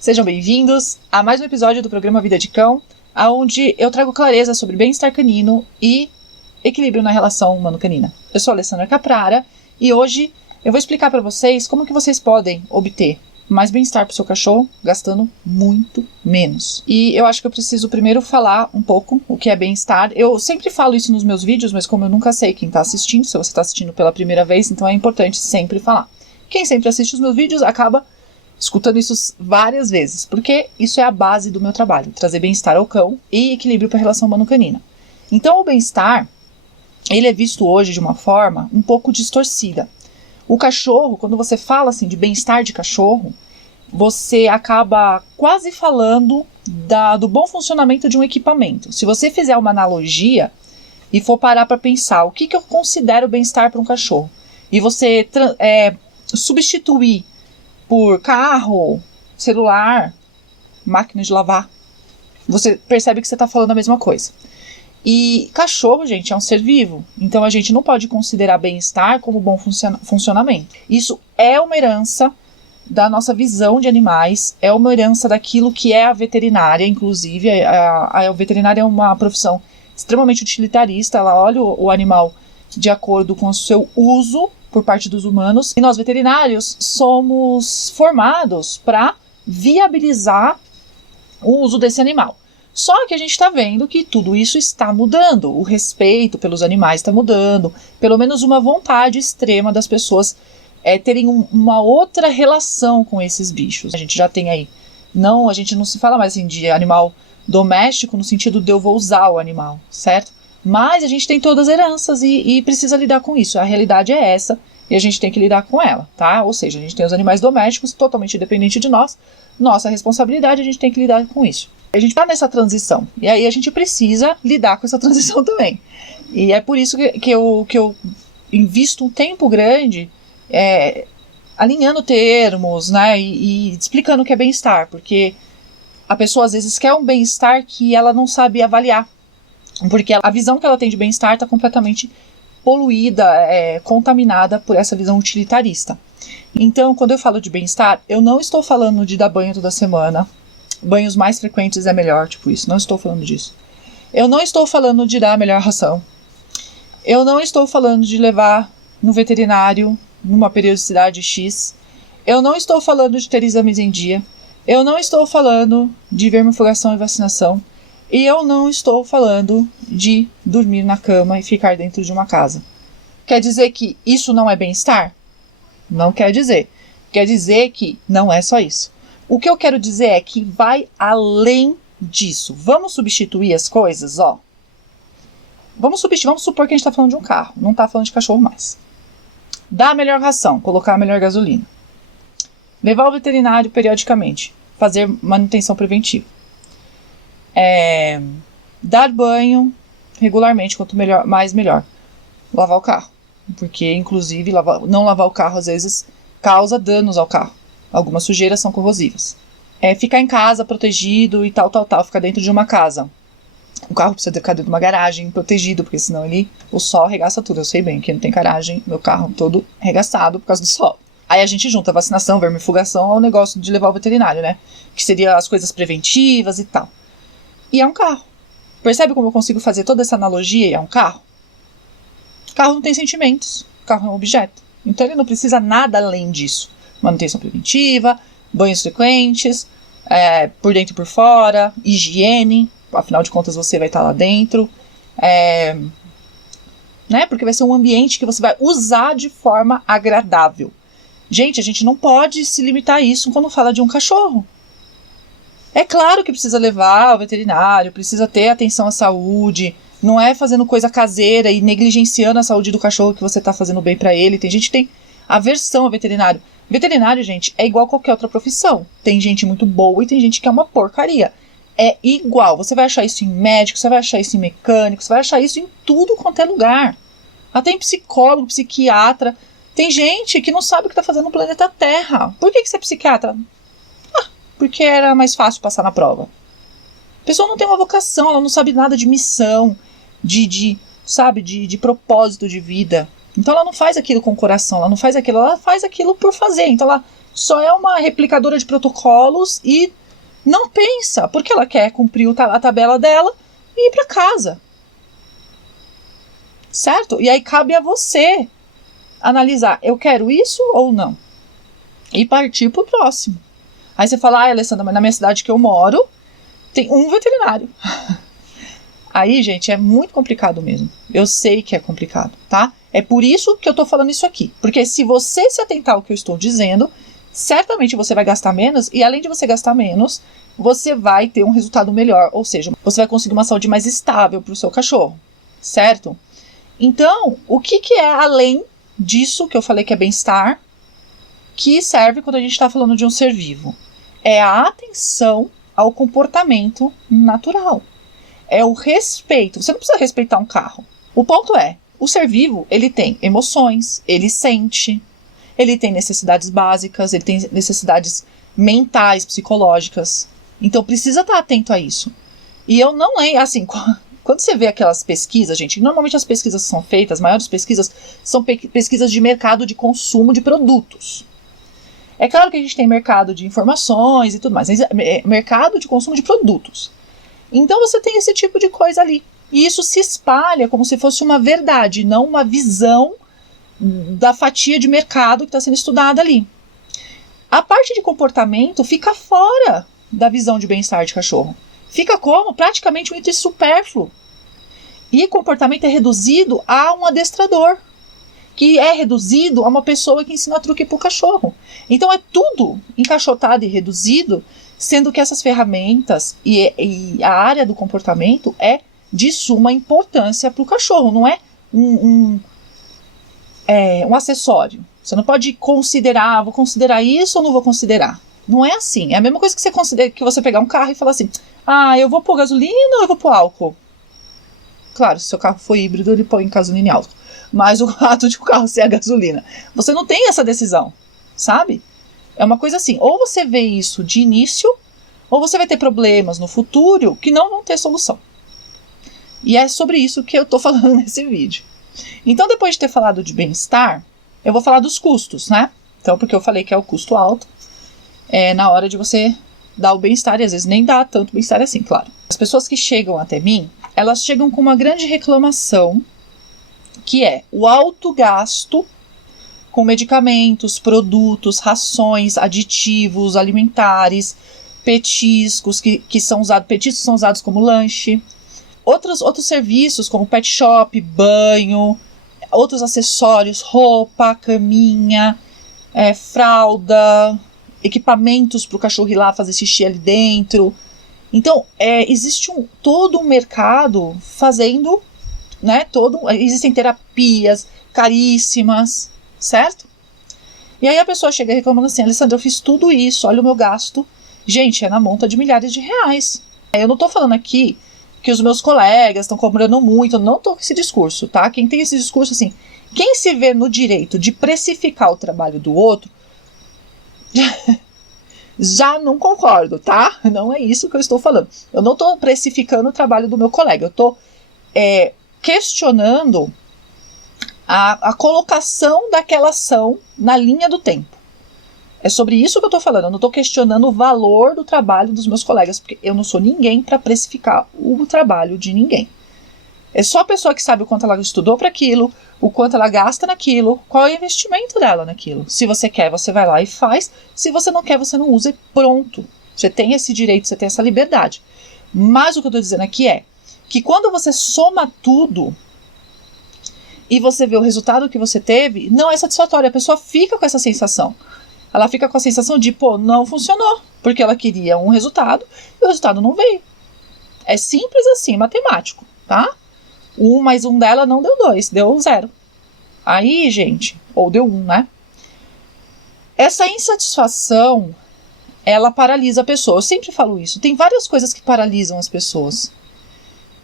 Sejam bem-vindos a mais um episódio do programa Vida de Cão, onde eu trago clareza sobre bem-estar canino e equilíbrio na relação humano-canina. Eu sou a Alessandra Caprara e hoje eu vou explicar para vocês como que vocês podem obter mais bem-estar para o seu cachorro gastando muito menos. E eu acho que eu preciso primeiro falar um pouco o que é bem-estar. Eu sempre falo isso nos meus vídeos, mas como eu nunca sei quem está assistindo, se você está assistindo pela primeira vez, então é importante sempre falar. Quem sempre assiste os meus vídeos acaba escutando isso várias vezes, porque isso é a base do meu trabalho, trazer bem-estar ao cão e equilíbrio para a relação humano-canina. Então o bem-estar, ele é visto hoje de uma forma um pouco distorcida. O cachorro, quando você fala assim de bem-estar de cachorro, você acaba quase falando do bom funcionamento de um equipamento. Se você fizer uma analogia e for parar para pensar o que eu considero bem-estar para um cachorro, e você substituir por carro, celular, máquina de lavar, você percebe que você está falando a mesma coisa. E cachorro, gente, é um ser vivo, então a gente não pode considerar bem-estar como bom funcionamento. Isso é uma herança da nossa visão de animais, é uma herança daquilo que é a veterinária, inclusive. A veterinária é uma profissão extremamente utilitarista, ela olha o animal de acordo com o seu uso por parte dos humanos, e nós veterinários somos formados para viabilizar o uso desse animal. Só que a gente está vendo que tudo isso está mudando, o respeito pelos animais está mudando, pelo menos uma vontade extrema das pessoas terem uma outra relação com esses bichos. A gente já tem aí, a gente não se fala mais assim de animal doméstico no sentido de eu vou usar o animal, certo? Mas a gente tem todas as heranças e precisa lidar com isso, a realidade é essa e a gente tem que lidar com ela, tá? Ou seja, a gente tem os animais domésticos totalmente independentes de nós, nossa responsabilidade, a gente tem que lidar com isso. A gente está nessa transição, e aí a gente precisa lidar com essa transição também. E é por isso que eu invisto um tempo grande alinhando termos, né, e explicando o que é bem-estar, porque a pessoa às vezes quer um bem-estar que ela não sabe avaliar, porque a visão que ela tem de bem-estar está completamente poluída, contaminada por essa visão utilitarista. Então, quando eu falo de bem-estar, eu não estou falando de dar banho toda semana, banhos mais frequentes é melhor, tipo isso, não estou falando disso. Eu não estou falando de dar a melhor ração. Eu não estou falando de levar no veterinário numa periodicidade X. Eu não estou falando de ter exames em dia. Eu não estou falando de vermifugação e vacinação. E eu não estou falando de dormir na cama e ficar dentro de uma casa. Quer dizer que isso não é bem-estar? Não quer dizer. Quer dizer que não é só isso. O que eu quero dizer é que vai além disso. Vamos substituir as coisas, ó. Vamos supor que a gente está falando de um carro, não está falando de cachorro mais. Dar a melhor ração, colocar a melhor gasolina. Levar ao veterinário periodicamente, fazer manutenção preventiva. Dar banho regularmente, quanto melhor, mais melhor. Lavar o carro, porque inclusive não lavar o carro às vezes causa danos ao carro. Algumas sujeiras são corrosivas. Ficar em casa protegido e tal, ficar dentro de uma casa. O carro precisa ficar dentro de uma garagem protegido, porque senão o sol arregaça tudo. Eu sei bem que não tem garagem, meu carro todo arregaçado por causa do sol. Aí a gente junta vacinação, vermifugação ao negócio de levar ao veterinário, né? Que seria as coisas preventivas e tal. E é um carro. Percebe como eu consigo fazer toda essa analogia e é um carro? O carro não tem sentimentos. O carro é um objeto. Então ele não precisa nada além disso. Manutenção preventiva, banhos frequentes, por dentro e por fora, higiene, afinal de contas você vai estar lá dentro, né? Porque vai ser um ambiente que você vai usar de forma agradável. Gente, a gente não pode se limitar a isso quando fala de um cachorro. É claro que precisa levar ao veterinário, precisa ter atenção à saúde, não é fazendo coisa caseira e negligenciando a saúde do cachorro que você está fazendo bem para ele. Tem gente que tem aversão ao veterinário. Veterinário, gente, é igual a qualquer outra profissão. Tem gente muito boa e tem gente que é uma porcaria. É igual. Você vai achar isso em médico, você vai achar isso em mecânico, você vai achar isso em tudo quanto é lugar. Até em psicólogo, psiquiatra. Tem gente que não sabe o que está fazendo no planeta Terra. Por que você é psiquiatra? Porque era mais fácil passar na prova. A pessoa não tem uma vocação, ela não sabe nada de missão, de propósito de vida. Então ela não faz aquilo com o coração, ela não faz aquilo, ela faz aquilo por fazer. Então ela só é uma replicadora de protocolos e não pensa, porque ela quer cumprir a tabela dela e ir para casa. Certo? E aí cabe a você analisar, eu quero isso ou não? E partir para o próximo. Aí você fala, Alessandra, mas na minha cidade que eu moro, tem um veterinário. Aí, gente, é muito complicado mesmo. Eu sei que é complicado, tá? É por isso que eu tô falando isso aqui. Porque se você se atentar ao que eu estou dizendo, certamente você vai gastar menos. E além de você gastar menos, você vai ter um resultado melhor. Ou seja, você vai conseguir uma saúde mais estável para o seu cachorro. Certo? Então, o que é além disso que eu falei que é bem-estar, que serve quando a gente está falando de um ser vivo? É a atenção ao comportamento natural. É o respeito. Você não precisa respeitar um carro. O ponto é, o ser vivo, ele tem emoções, ele sente, ele tem necessidades básicas, ele tem necessidades mentais, psicológicas. Então precisa estar atento a isso. E eu não lembro, assim, quando você vê aquelas pesquisas, gente, normalmente as pesquisas que são feitas, as maiores pesquisas, são pesquisas de mercado de consumo de produtos. É claro que a gente tem mercado de informações e tudo mais, mas é mercado de consumo de produtos. Então você tem esse tipo de coisa ali. E isso se espalha como se fosse uma verdade, não uma visão da fatia de mercado que está sendo estudada ali. A parte de comportamento fica fora da visão de bem-estar de cachorro. Fica como praticamente um item supérfluo. E comportamento é reduzido a um adestrador, que é reduzido a uma pessoa que ensina truque para o cachorro. Então é tudo encaixotado e reduzido, sendo que essas ferramentas e a área do comportamento é de suma importância para o cachorro, não é um acessório. Você não pode considerar, vou considerar isso ou não vou considerar. Não é assim. É a mesma coisa que você pegar um carro e falar assim, eu vou pôr gasolina ou eu vou pôr álcool? Claro, se seu carro for híbrido, ele põe gasolina e álcool. Mas o fato de o carro ser a gasolina, você não tem essa decisão, sabe? É uma coisa assim, ou você vê isso de início, ou você vai ter problemas no futuro que não vão ter solução. E é sobre isso que eu tô falando nesse vídeo. Então, depois de ter falado de bem-estar, eu vou falar dos custos, né? Então, porque eu falei que é o custo alto, na hora de você dar o bem-estar, e às vezes nem dá tanto bem-estar assim, claro. As pessoas que chegam até mim, elas chegam com uma grande reclamação, que é o alto gasto com medicamentos, produtos, rações, aditivos alimentares, petiscos que são usados, petiscos são usados como lanche, outros serviços como pet shop, banho, outros acessórios, roupa, caminha, fralda, equipamentos para o cachorro ir lá fazer xixi ali dentro. Então, existe todo um mercado fazendo, né, existem terapias caríssimas, certo? E aí a pessoa chega reclamando assim, Alessandra, eu fiz tudo isso, olha o meu gasto. Gente, é na monta de milhares de reais. Eu não tô falando aqui que os meus colegas estão cobrando muito, eu não tô com esse discurso, tá? Quem tem esse discurso, assim, quem se vê no direito de precificar o trabalho do outro, já não concordo, tá? Não é isso que eu estou falando. Eu não tô precificando o trabalho do meu colega, eu tô questionando a colocação daquela ação na linha do tempo. É sobre isso que eu estou falando. Eu não estou questionando o valor do trabalho dos meus colegas, porque eu não sou ninguém para precificar o trabalho de ninguém. É só a pessoa que sabe o quanto ela estudou para aquilo, o quanto ela gasta naquilo, qual é o investimento dela naquilo. Se você quer, você vai lá e faz. Se você não quer, você não usa e pronto. Você tem esse direito, você tem essa liberdade. Mas o que eu estou dizendo aqui é que quando você soma tudo e você vê o resultado que você teve, não é satisfatório. A pessoa fica com essa sensação. Ela fica com a sensação de, não funcionou, porque ela queria um resultado e o resultado não veio. É simples assim, matemático, tá? 1 mais 1 dela não deu 2, deu 0. Aí, gente, ou deu 1, né? Essa insatisfação, ela paralisa a pessoa. Eu sempre falo isso. Tem várias coisas que paralisam as pessoas.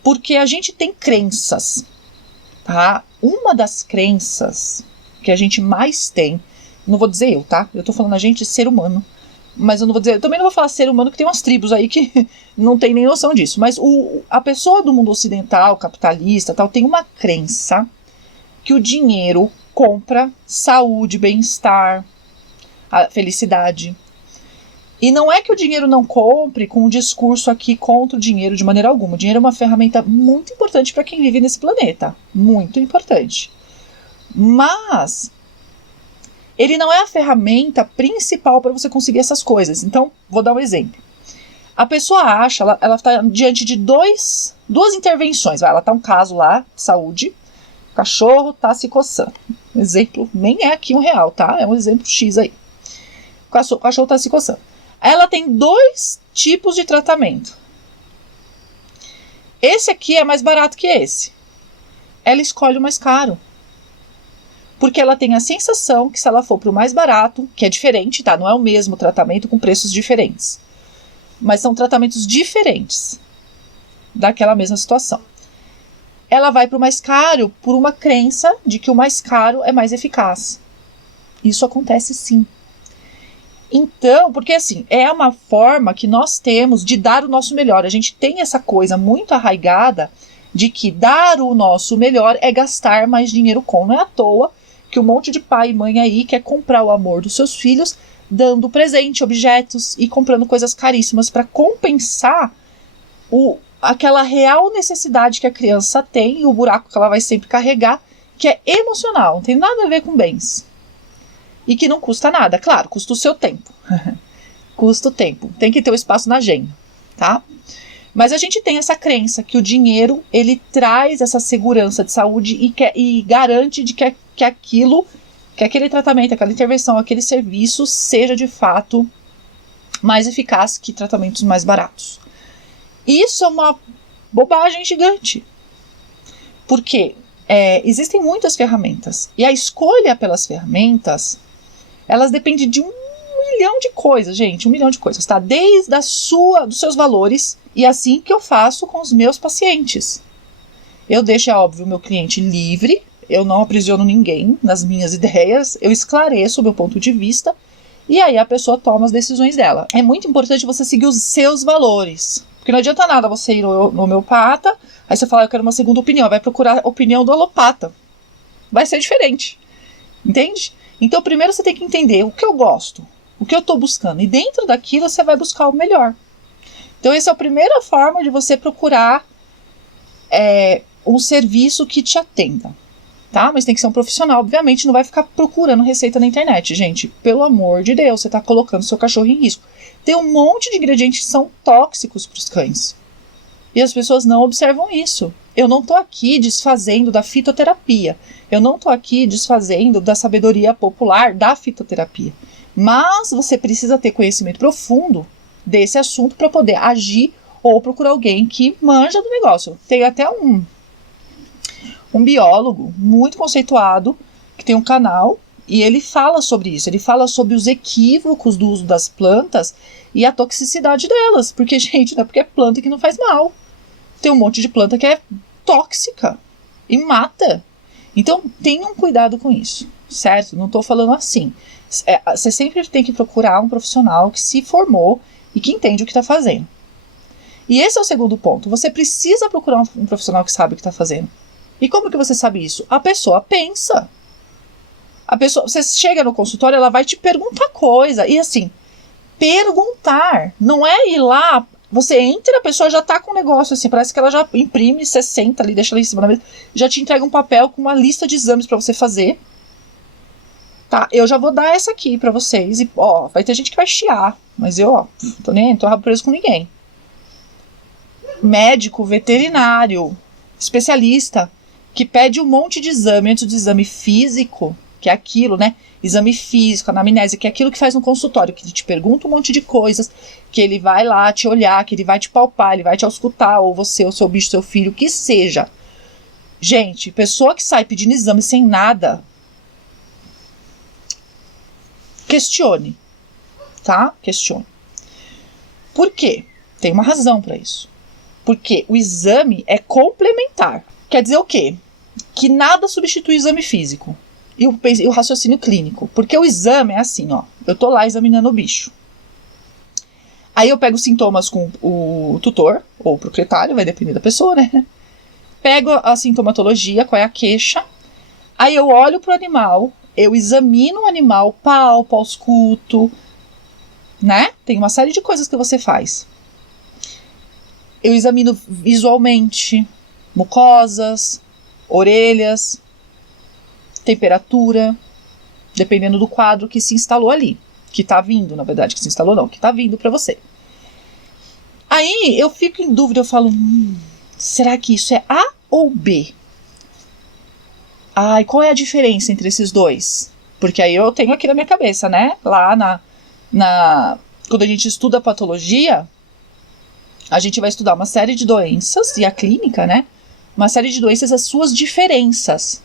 Porque a gente tem crenças, tá? Uma das crenças que a gente mais tem, não vou dizer eu, tá? Eu tô falando a gente, ser humano. Mas eu também não vou falar ser humano, que tem umas tribos aí que não tem nem noção disso. Mas a pessoa do mundo ocidental, capitalista, tal, tem uma crença que o dinheiro compra saúde, bem-estar, a felicidade. E não é que o dinheiro não compre com um discurso aqui contra o dinheiro de maneira alguma. O dinheiro é uma ferramenta muito importante para quem vive nesse planeta. Muito importante. Mas ele não é a ferramenta principal para você conseguir essas coisas. Então, vou dar um exemplo. A pessoa acha, ela está diante de duas intervenções. Ela está um caso lá, de saúde, o cachorro está se coçando. Um exemplo, nem é aqui um real, tá? É um exemplo X aí. O cachorro está se coçando. Ela tem 2 tipos de tratamento. Esse aqui é mais barato que esse. Ela escolhe o mais caro. Porque ela tem a sensação que se ela for para o mais barato, que é diferente, tá? Não é o mesmo tratamento com preços diferentes. Mas são tratamentos diferentes daquela mesma situação. Ela vai para o mais caro por uma crença de que o mais caro é mais eficaz. Isso acontece sim. Então, porque assim, é uma forma que nós temos de dar o nosso melhor. A gente tem essa coisa muito arraigada de que dar o nosso melhor é gastar mais dinheiro com. Não é à toa que um monte de pai e mãe aí quer comprar o amor dos seus filhos dando presente, objetos e comprando coisas caríssimas para compensar aquela real necessidade que a criança tem e o buraco que ela vai sempre carregar, que é emocional, não tem nada a ver com bens. E que não custa nada, claro, custa o seu tempo. Custa o tempo, tem que ter o espaço na agenda, tá? Mas a gente tem essa crença que o dinheiro, ele traz essa segurança de saúde e garante de que aquele tratamento, aquela intervenção, aquele serviço seja de fato mais eficaz que tratamentos mais baratos. Isso é uma bobagem gigante. Porque existem muitas ferramentas. E a escolha pelas ferramentas, elas dependem de 1 milhão de coisas, gente. 1 milhão de coisas, tá? Desde dos seus valores. E assim que eu faço com os meus pacientes. Eu deixo, é óbvio, o meu cliente livre. Eu não aprisiono ninguém nas minhas ideias. Eu esclareço o meu ponto de vista. E aí a pessoa toma as decisões dela. É muito importante você seguir os seus valores. Porque não adianta nada você ir no homeopata, aí você fala, eu quero uma segunda opinião. Vai procurar a opinião do alopata. Vai ser diferente. Entende? Então primeiro você tem que entender o que eu gosto. O que eu estou buscando. E dentro daquilo você vai buscar o melhor. Então essa é a primeira forma de você procurar um serviço que te atenda. Tá? Mas tem que ser um profissional, obviamente, não vai ficar procurando receita na internet, gente. Pelo amor de Deus, você está colocando seu cachorro em risco. Tem um monte de ingredientes que são tóxicos para os cães. E as pessoas não observam isso. Eu não estou aqui desfazendo da fitoterapia. Eu não estou aqui desfazendo da sabedoria popular da fitoterapia. Mas você precisa ter conhecimento profundo desse assunto para poder agir ou procurar alguém que manja do negócio. Tem até um biólogo muito conceituado, que tem um canal, e ele fala sobre isso. Ele fala sobre os equívocos do uso das plantas e a toxicidade delas. Porque, gente, não é porque é planta que não faz mal. Tem um monte de planta que é tóxica e mata. Então, tenham cuidado com isso, certo? Não estou falando assim. Você sempre tem que procurar um profissional que se formou e que entende o que está fazendo. E esse é o segundo ponto. Você precisa procurar um profissional que sabe o que está fazendo. E como que você sabe isso? A pessoa pensa. Você chega no consultório, ela vai te perguntar coisa. E assim, perguntar. Não é ir lá, você entra, a pessoa já tá com um negócio assim, parece que ela já imprime, você senta ali, deixa ela em cima da mesa, já te entrega um papel com uma lista de exames para você fazer. Tá, eu já vou dar essa aqui para vocês. E, ó, vai ter gente que vai chiar. Mas eu, ó, tô nem, não tô rabo preso com ninguém. Médico, veterinário, especialista, que pede um monte de exame antes do exame físico, que é aquilo, né? Exame físico, anamnese, que é aquilo que faz no consultório, que ele te pergunta um monte de coisas, que ele vai lá te olhar, que ele vai te palpar, ele vai te auscultar, ou você, ou seu bicho, seu filho, o que seja. Gente, pessoa que sai pedindo exame sem nada, questione, tá? Questione. Por quê? Tem uma razão para isso. Porque o exame é complementar. Quer dizer o quê? Que nada substitui o exame físico e o raciocínio clínico. Porque o exame é assim, ó. Eu tô lá examinando o bicho. Aí eu pego os sintomas com o tutor, ou o proprietário, vai depender da pessoa, né? Pego a sintomatologia, qual é a queixa. Aí eu olho pro animal, eu examino o animal, palpo, ausculto, né? Tem uma série de coisas que você faz. Eu examino visualmente, mucosas, orelhas, temperatura, dependendo do quadro que se instalou ali. Que tá vindo, na verdade, que se instalou não, que tá vindo para você. Aí eu fico em dúvida, eu falo, será que isso é A ou B? E qual é a diferença entre esses dois? Porque aí eu tenho aqui na minha cabeça, né? Lá quando a gente estuda a patologia, a gente vai estudar uma série de doenças, e a clínica, né? Uma série de doenças, as suas diferenças.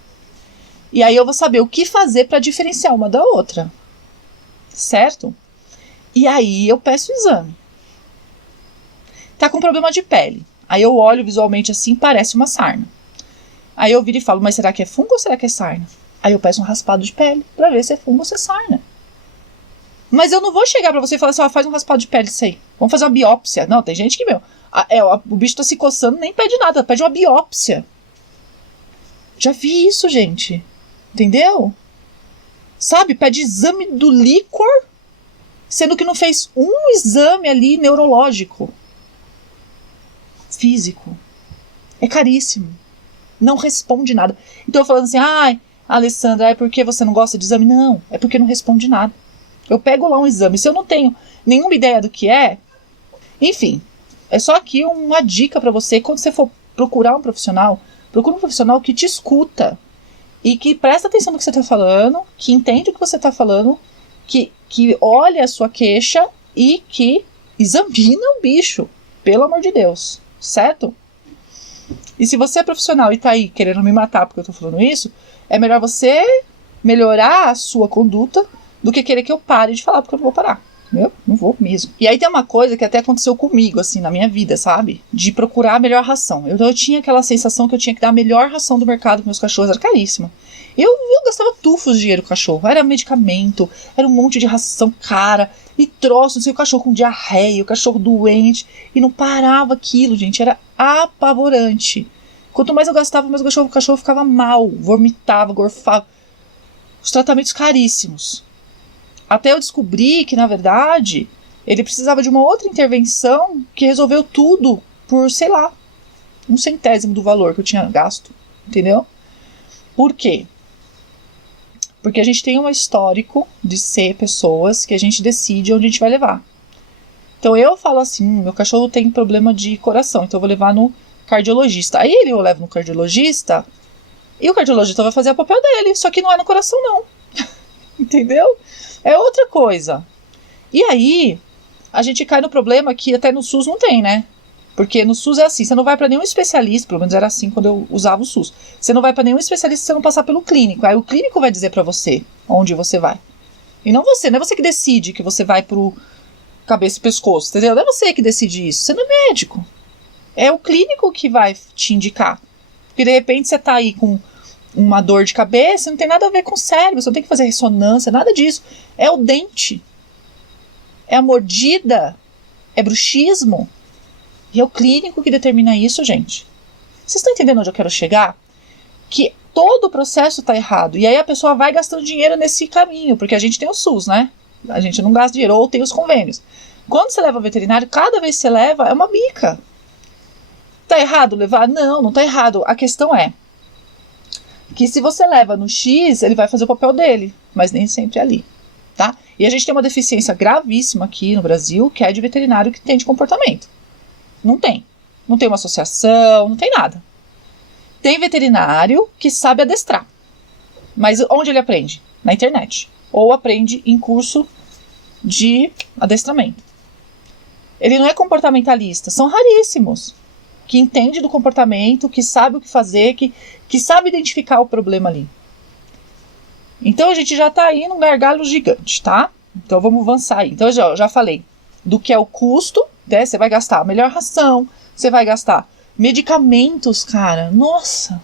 E aí eu vou saber o que fazer para diferenciar uma da outra. Certo? E aí eu peço o exame. Tá com problema de pele. Aí eu olho visualmente assim, parece uma sarna. Aí eu viro e falo, mas será que é fungo ou será que é sarna? Aí eu peço um raspado de pele pra ver se é fungo ou se é sarna. Mas eu não vou chegar pra você e falar assim, faz um raspado de pele isso aí. Vamos fazer uma biópsia. Não, tem gente que, o bicho tá se coçando, nem pede nada, pede uma biópsia. Já vi isso, gente. Entendeu? Sabe, pede exame do líquor, sendo que não fez um exame ali neurológico. Físico. É caríssimo. Não responde nada. Então eu falando assim, Alessandra, é porque você não gosta de exame? Não, é porque não responde nada. Eu pego lá um exame, se eu não tenho nenhuma ideia do que é, enfim, é só aqui uma dica para você, quando você for procurar um profissional, procura um profissional que te escuta e que presta atenção no que você está falando, que entende o que você está falando, que olha a sua queixa e que examina o bicho, pelo amor de Deus, certo? E se você é profissional e tá aí querendo me matar porque eu tô falando isso, é melhor você melhorar a sua conduta do que querer que eu pare de falar, porque eu não vou parar. Eu não vou mesmo. E aí tem uma coisa que até aconteceu comigo, assim, na minha vida, sabe? De procurar a melhor ração. Eu tinha aquela sensação que eu tinha que dar a melhor ração do mercado para meus cachorros, era caríssima. Eu gastava tufos de dinheiro com o cachorro. Era medicamento, era um monte de ração cara, e troço, não sei, o cachorro com diarreia, o cachorro doente, e não parava aquilo, gente, era apavorante. Quanto mais eu gastava, mais o cachorro ficava mal, vomitava, gorfava. Os tratamentos caríssimos. Até eu descobri que, na verdade, ele precisava de uma outra intervenção que resolveu tudo por, sei lá, 1/100º do valor que eu tinha gasto, entendeu? Por quê? Porque a gente tem um histórico de ser pessoas que a gente decide onde a gente vai levar. Então eu falo assim, meu cachorro tem problema de coração, então eu vou levar no cardiologista. Aí eu levo no cardiologista e o cardiologista vai fazer o papel dele, só que não é no coração não. Entendeu? É outra coisa. E aí, a gente cai no problema que até no SUS não tem, né? Porque no SUS é assim, você não vai para nenhum especialista, pelo menos era assim quando eu usava o SUS. Você não vai para nenhum especialista se você não passar pelo clínico. Aí o clínico vai dizer para você onde você vai. E não você, não é você que decide que você vai pro cabeça e pescoço, entendeu? Não é você que decide isso, você não é médico. É o clínico que vai te indicar. Porque de repente você tá aí com uma dor de cabeça, não tem nada a ver com o cérebro, você não tem que fazer ressonância, nada disso. É o dente, é a mordida, é bruxismo. E é o clínico que determina isso, gente. Vocês estão entendendo onde eu quero chegar? Que todo o processo está errado. E aí a pessoa vai gastando dinheiro nesse caminho, porque a gente tem o SUS, né? A gente não gasta dinheiro, ou tem os convênios. Quando você leva ao veterinário, cada vez que você leva, é uma bica. Tá errado levar? Não, não tá errado. A questão é que se você leva no X, ele vai fazer o papel dele, mas nem sempre é ali, tá? E a gente tem uma deficiência gravíssima aqui no Brasil, que é de veterinário que tem de comportamento. Não tem. Não tem uma associação, não tem nada. Tem veterinário que sabe adestrar. Mas onde ele aprende? Na internet. Ou aprende em curso de adestramento. Ele não é comportamentalista, são raríssimos. Que entende do comportamento, que sabe o que fazer, que sabe identificar o problema ali. Então a gente já está aí num gargalo gigante, tá? Então vamos avançar aí. Então eu já falei do que é o custo, né? Você vai gastar a melhor ração, você vai gastar medicamentos, cara, nossa,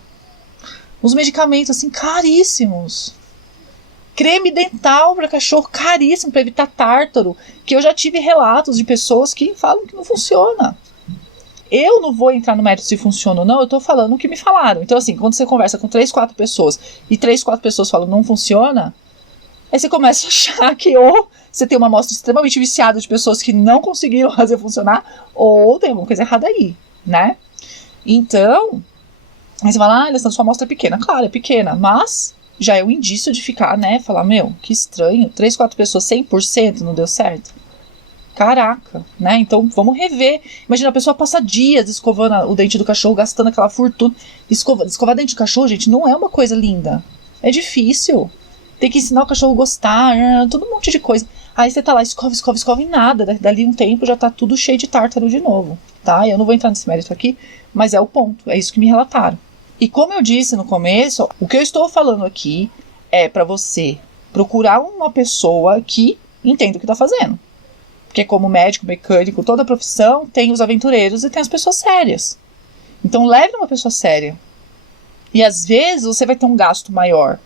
os medicamentos assim caríssimos. Creme dental para cachorro caríssimo para evitar tártaro, que eu já tive relatos de pessoas que falam que não funciona. Eu não vou entrar no mérito se funciona ou não, eu tô falando o que me falaram. Então, assim, quando você conversa com 3, 4 pessoas e 3, 4 pessoas falam não funciona, aí você começa a achar que ou você tem uma amostra extremamente viciada de pessoas que não conseguiram fazer funcionar, ou tem alguma coisa errada aí, né? Então, aí você fala, Alessandra, sua amostra é pequena. Claro, é pequena, mas já é um indício de ficar, né? Falar, meu, que estranho, 3, 4 pessoas, 100% não deu certo. Caraca, né? Então vamos rever. Imagina, a pessoa passa dias escovando o dente do cachorro, gastando aquela fortuna. Escovar dente do cachorro, gente, não é uma coisa linda. É difícil. Tem que ensinar o cachorro a gostar, todo um monte de coisa. Aí você tá lá, escova e nada. Dali um tempo já tá tudo cheio de tártaro de novo, tá? Eu não vou entrar nesse mérito aqui, mas é o ponto. É isso que me relataram. E como eu disse no começo, o que eu estou falando aqui é para você procurar uma pessoa que entenda o que tá fazendo. Porque como médico, mecânico, toda profissão tem os aventureiros e tem as pessoas sérias. Então leve uma pessoa séria. E às vezes você vai ter um gasto maior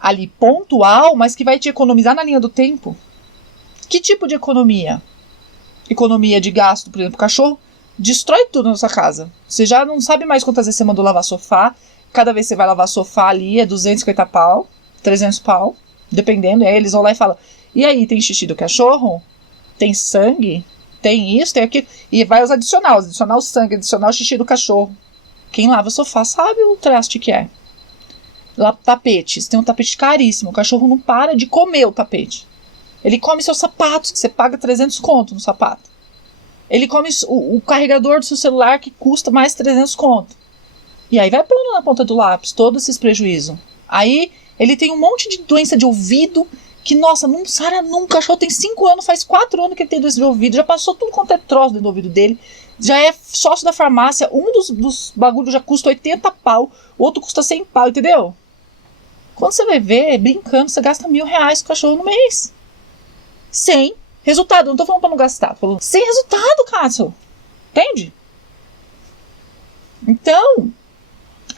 ali pontual, mas que vai te economizar na linha do tempo. Que tipo de economia? Economia de gasto, por exemplo, cachorro destrói tudo na sua casa. Você já não sabe mais quantas vezes você mandou lavar sofá. Cada vez que você vai lavar sofá ali é 250 pau, 300 pau, dependendo. E aí eles vão lá e falam, e aí, tem xixi do cachorro? Tem sangue? Tem isso, tem aquilo. E vai os adicionais, adicionar o sangue, adicionar o xixi do cachorro. Quem lava sofá sabe o traste que é. Lá, tapetes, tem um tapete caríssimo. O cachorro não para de comer o tapete. Ele come seus sapatos, que você paga 300 conto no sapato. Ele come o carregador do seu celular, que custa mais 300 conto. E aí vai pondo na ponta do lápis todos esses prejuízos. Aí ele tem um monte de doença de ouvido, que, nossa, não sara nunca. O cachorro tem 5 anos, faz 4 anos que ele tem doença de ouvido, já passou tudo quanto é troço dentro do ouvido dele, já é sócio da farmácia, um dos bagulhos já custa 80 pau, o outro custa 100 pau, entendeu? Quando você vai ver, brincando, você gasta R$1.000 com o cachorro no mês. Sem resultado, não tô falando pra não gastar, tô falando sem resultado, Cássio. Entende? Então,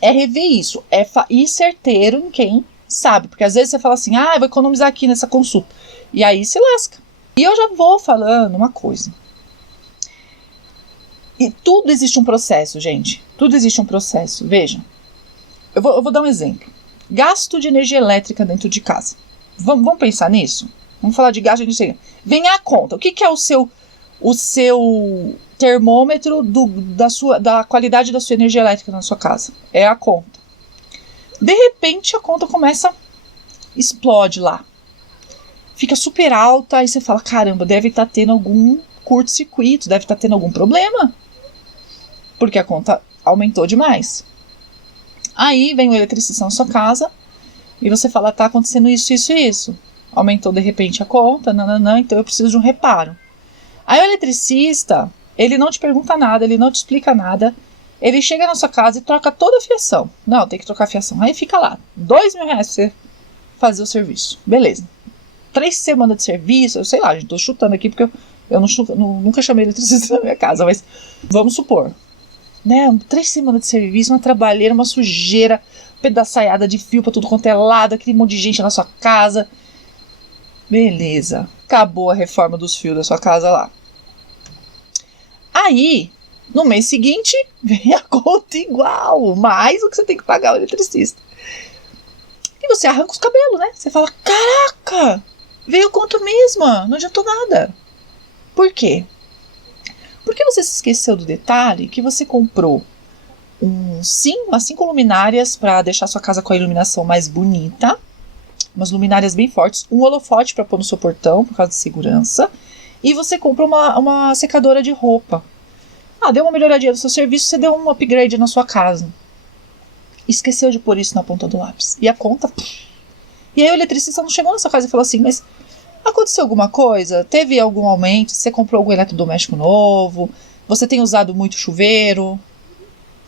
é rever isso, é ir certeiro em quem sabe, porque às vezes você fala assim, eu vou economizar aqui nessa consulta, e aí se lasca. E eu já vou falando uma coisa, e tudo existe um processo, gente, tudo existe um processo. Veja, eu vou dar um exemplo, gasto de energia elétrica dentro de casa, vamos pensar nisso, vamos falar de gasto de energia, vem a conta, o que é o seu termômetro da qualidade da sua energia elétrica na sua casa? É a conta. De repente a conta explode lá. Fica super alta, aí você fala, caramba, deve estar tendo algum curto-circuito, deve estar tendo algum problema. Porque a conta aumentou demais. Aí vem o eletricista na sua casa e você fala, tá acontecendo isso, isso e isso. Aumentou de repente a conta, então eu preciso de um reparo. Aí o eletricista, ele não te pergunta nada, ele não te explica nada. Ele chega na sua casa e troca toda a fiação. Não, tem que trocar a fiação. Aí fica lá, R$2.000 pra você fazer o serviço. Beleza. 3 semanas de serviço, eu sei lá, gente, tô chutando aqui porque eu nunca chamei eletricista na minha casa, mas vamos supor. Né, 3 semanas de serviço, uma trabalheira, uma sujeira, pedaçaiada de fio pra tudo quanto é lado, aquele monte de gente na sua casa. Beleza. Acabou a reforma dos fios da sua casa lá. Aí, no mês seguinte, vem a conta igual, mais o que você tem que pagar ao eletricista. E você arranca os cabelos, né? Você fala, caraca, veio a conta mesma, não adiantou nada. Por quê? Porque você se esqueceu do detalhe que você comprou umas 5 luminárias para deixar sua casa com a iluminação mais bonita, umas luminárias bem fortes, um holofote para pôr no seu portão por causa de segurança, e você comprou uma secadora de roupa. Deu uma melhoradinha no seu serviço, você deu um upgrade na sua casa. Esqueceu de pôr isso na ponta do lápis. E a conta... E aí o eletricista não chegou na sua casa e falou assim, mas aconteceu alguma coisa? Teve algum aumento? Você comprou algum eletrodoméstico novo? Você tem usado muito chuveiro?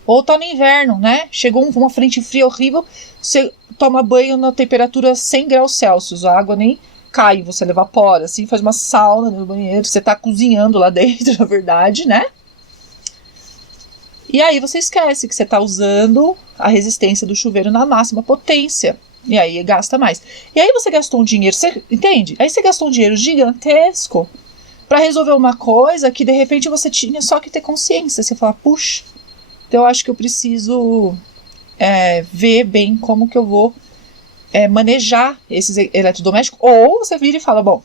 Ou tá no inverno, né? Chegou uma frente fria horrível, você toma banho na temperatura 100 graus Celsius, a água nem cai, você evapora, assim, faz uma sauna no banheiro, você tá cozinhando lá dentro, na verdade, né? E aí você esquece que você está usando a resistência do chuveiro na máxima potência. E aí gasta mais. E aí você gastou um dinheiro, você entende? Aí você gastou um dinheiro gigantesco para resolver uma coisa que de repente você tinha só que ter consciência. Você fala, puxa, então eu acho que eu preciso ver bem como que eu vou manejar esses eletrodomésticos. Ou você vira e fala, bom,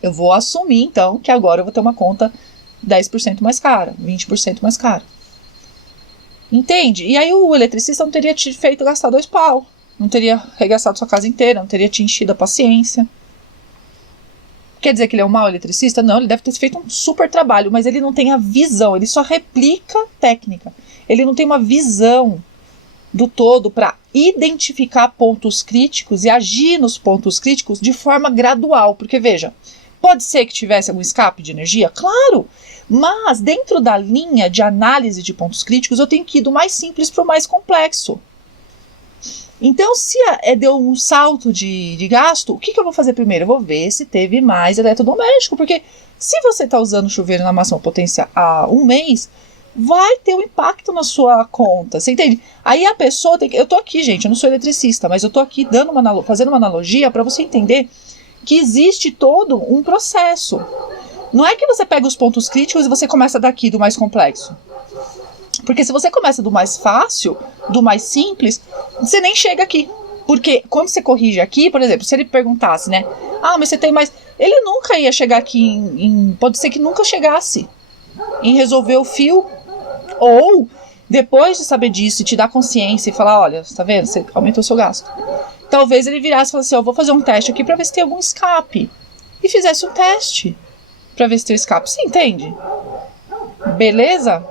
eu vou assumir então que agora eu vou ter uma conta 10% mais cara, 20% mais cara. Entende? E aí o eletricista não teria te feito gastar 2 pau, não teria arregaçado sua casa inteira, não teria te enchido a paciência. Quer dizer que ele é um mau eletricista? Não, ele deve ter feito um super trabalho, mas ele não tem a visão, ele só replica técnica. Ele não tem uma visão do todo para identificar pontos críticos e agir nos pontos críticos de forma gradual. Porque, veja, pode ser que tivesse algum escape de energia? Claro! Mas dentro da linha de análise de pontos críticos, eu tenho que ir do mais simples para o mais complexo. Então, se deu um salto de gasto, o que eu vou fazer primeiro? Eu vou ver se teve mais eletrodoméstico, porque se você está usando chuveiro na máxima potência há um mês, vai ter um impacto na sua conta, você entende? Aí a pessoa tem que... Eu estou aqui, gente, eu não sou eletricista, mas eu estou aqui fazendo uma analogia para você entender que existe todo um processo. Não é que você pega os pontos críticos e você começa daqui, do mais complexo. Porque se você começa do mais fácil, do mais simples, você nem chega aqui. Porque quando você corrige aqui, por exemplo, se ele perguntasse, né? Ah, mas você tem mais... Ele nunca ia chegar aqui pode ser que nunca chegasse em resolver o fio. Ou, depois de saber disso e te dar consciência e falar, olha, tá vendo? Você aumentou o seu gasto. Talvez ele virasse e falasse assim, eu vou fazer um teste aqui pra ver se tem algum escape. E fizesse um teste pra ver se tem escape. Você entende? Beleza?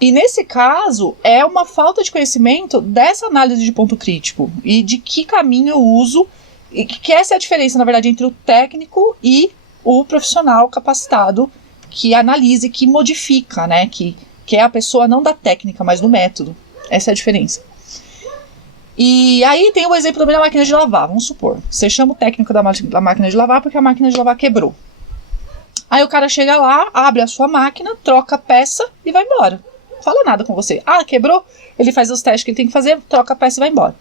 E nesse caso, é uma falta de conhecimento dessa análise de ponto crítico e de que caminho eu uso, e que essa é a diferença, na verdade, entre o técnico e o profissional capacitado que analisa e que modifica, né? Que é a pessoa não da técnica, mas do método. Essa é a diferença. E aí tem o exemplo também da máquina de lavar, vamos supor. Você chama o técnico da máquina de lavar porque a máquina de lavar quebrou. Aí o cara chega lá, abre a sua máquina, troca a peça e vai embora. Fala nada com você. Ah, quebrou? Ele faz os testes que ele tem que fazer, troca a peça e vai embora.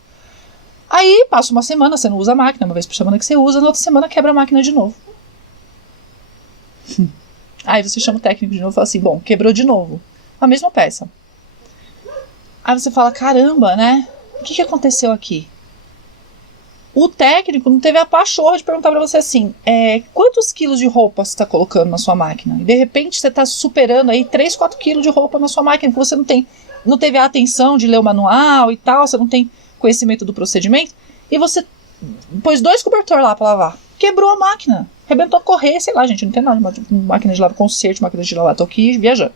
Aí passa uma semana, você não usa a máquina, uma vez por semana que você usa, na outra semana quebra a máquina de novo. Aí você chama o técnico de novo e fala assim, bom, quebrou de novo. A mesma peça. Aí você fala, caramba, né? O que aconteceu aqui? O técnico não teve a pachorra de perguntar pra você assim, quantos quilos de roupa você está colocando na sua máquina? E de repente você está superando aí 3, 4 quilos de roupa na sua máquina, que você não teve a atenção de ler o manual e tal, você não tem conhecimento do procedimento, e você pôs 2 cobertores lá para lavar. Quebrou a máquina, arrebentou a correia, sei lá, gente, não tem nada de máquina de lavar, conserto, máquina de lavar, tô aqui viajando.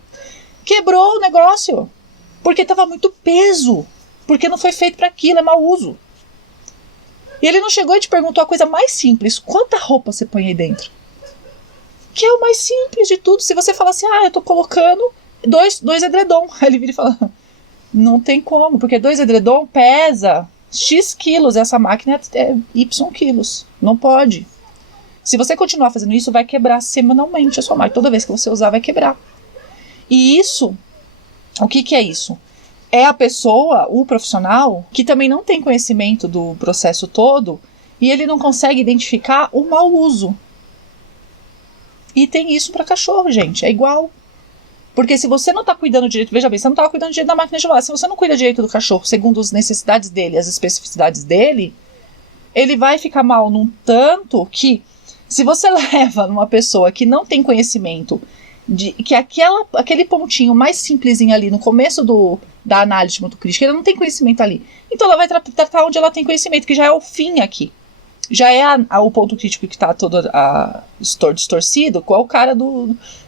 Quebrou o negócio, porque estava muito peso, porque não foi feito para aquilo, é mau uso. E ele não chegou e te perguntou a coisa mais simples, quanta roupa você põe aí dentro? Que é o mais simples de tudo. Se você falar assim, eu tô colocando 2 edredom, aí ele vira e fala, não tem como, porque 2 edredom pesa X quilos, essa máquina é Y quilos, não pode. Se você continuar fazendo isso, vai quebrar semanalmente a sua máquina, toda vez que você usar vai quebrar. E isso, o que é isso? É a pessoa, o profissional, que também não tem conhecimento do processo todo e ele não consegue identificar o mau uso. E tem isso para cachorro, gente, é igual. Porque se você não está cuidando direito, veja bem, você não estava cuidando direito da máquina de lavar, se você não cuida direito do cachorro segundo as necessidades dele, as especificidades dele, ele vai ficar mal num tanto que, se você leva numa pessoa que não tem conhecimento, que aquele pontinho mais simplesinho ali no começo da análise de ponto crítico, ela não tem conhecimento ali. Então ela vai tratar onde ela tem conhecimento, que já é o fim aqui. Já é o ponto crítico que está todo distorcido, qual o cara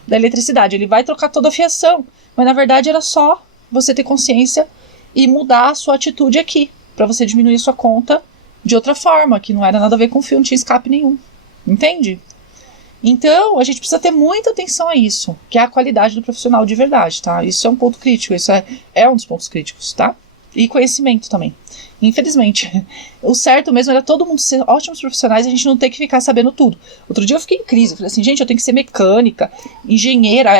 da eletricidade. Ele vai trocar toda a fiação, mas na verdade era só você ter consciência e mudar a sua atitude aqui, para você diminuir a sua conta de outra forma, que não era nada a ver com o fio, não tinha escape nenhum. Entende? Então, a gente precisa ter muita atenção a isso, que é a qualidade do profissional de verdade, tá? Isso é um ponto crítico, isso é um dos pontos críticos, tá? E conhecimento também. Infelizmente, o certo mesmo era todo mundo ser ótimos profissionais e a gente não ter que ficar sabendo tudo. Outro dia eu fiquei em crise, eu falei assim, gente, eu tenho que ser mecânica, engenheira,